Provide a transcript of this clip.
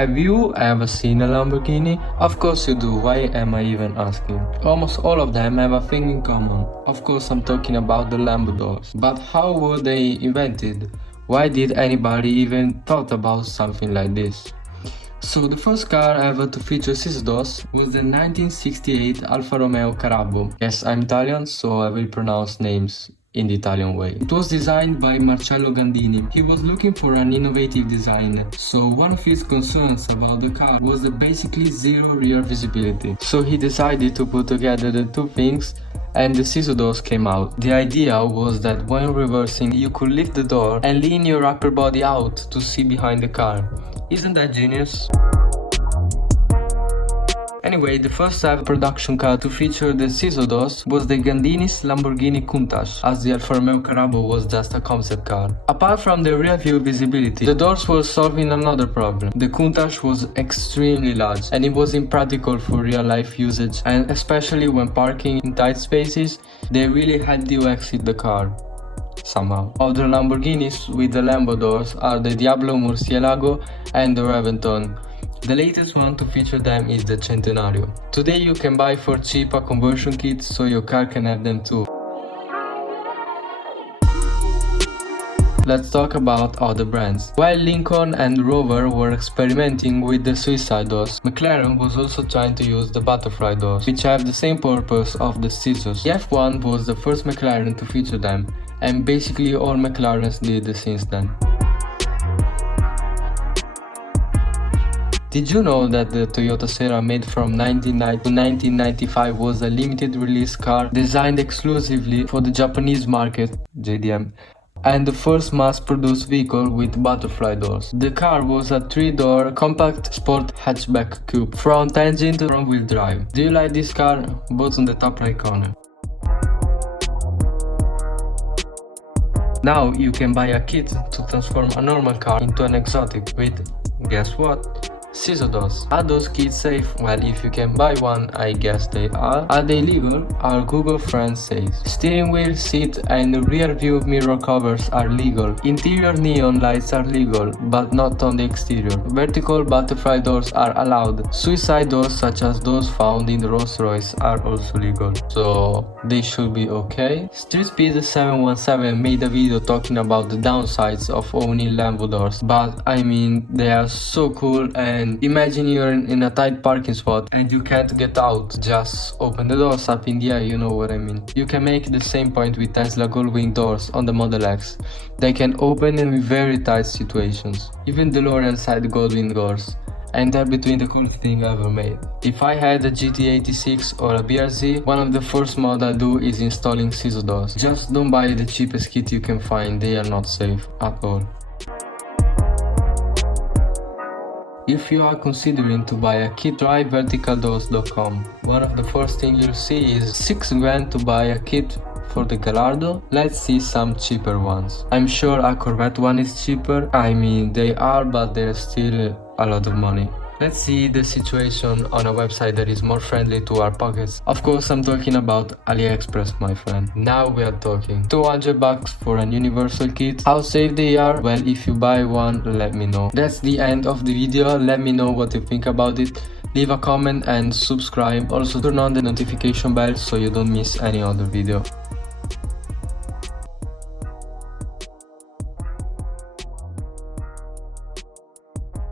Have you ever seen a Lamborghini? Of course you do, why am I even asking? Almost all of them have a thing in common. Of course I'm talking about the Lambo doors. But how were they invented? Why did anybody even thought about something like this? So the first car ever to feature Scissor doors was the 1968 Alfa Romeo Carabbo. Yes, I'm Italian, so I will pronounce names in the Italian way. It was designed by Marcello Gandini. He was looking for an innovative design, so one of his concerns about the car was the basically zero rear visibility. So he decided to put together the two things and the Scissor doors came out. The idea was that when reversing you could lift the door and lean your upper body out to see behind the car. Isn't that genius? Anyway, the first ever production car to feature the Scissor doors was the Gandini's Lamborghini Countach, as the Alfa Romeo Carabbo was just a concept car. Apart from the rear view visibility, the doors were solving another problem. The Countach was extremely large and it was impractical for real life usage, and especially when parking in tight spaces, they really had to exit the car somehow. Other Lamborghinis with the Lambo doors are the Diablo Murcielago and the Reventon. The latest one to feature them is the Centenario. Today you can buy for cheap a conversion kit so your car can have them too. Let's talk about other brands. While Lincoln and Rover were experimenting with the suicide doors, McLaren was also trying to use the butterfly doors, which have the same purpose of the scissors. The F1 was the first McLaren to feature them, and basically all McLarens did since then. Did you know that the Toyota Serra made from 1990 to 1995 was a limited release car designed exclusively for the Japanese market, JDM, and the first mass-produced vehicle with butterfly doors? The car was a 3-door compact sport hatchback coupe, front engine to front-wheel drive. Do you like this car? Both on the top right corner. Now you can buy a kit to transform a normal car into an exotic with, guess what? Scissor doors. Are those kits safe? Well, if you can buy one, I guess they are. Are they legal? Our Google friend says. Steering wheel, seat and rear view mirror covers are legal. Interior neon lights are legal, but not on the exterior. Vertical butterfly doors are allowed. Suicide doors, such as those found in the Rolls-Royce, are also legal. So they should be okay. Street Speed 717 made a video talking about the downsides of owning Lambo doors, but I mean, they are so cool. And imagine you're in a tight parking spot and you can't get out. Just open the doors up in the air, you know what I mean. You can make the same point with Tesla Gullwing doors on the Model X. They can open in very tight situations. Even DeLoreans had Gullwing doors, and they're between the coolest thing ever made. If I had a GT86 or a BRZ, one of the first mod I do is installing Scissor doors. Just don't buy the cheapest kit you can find, they are not safe at all. If you are considering to buy a kit, try verticaldoors.com. One of the first things you'll see is 6 grand to buy a kit for the Gallardo. Let's see some cheaper ones. I'm sure a Corvette one is cheaper. I mean, they are, but they're still a lot of money. Let's see the situation on a website that is more friendly to our pockets. Of course, I'm talking about AliExpress, my friend. Now we are talking. $200 for an universal kit. How safe they are? Well, if you buy one, let me know. That's the end of the video. Let me know what you think about it. Leave a comment and subscribe. Also turn on the notification bell so you don't miss any other video.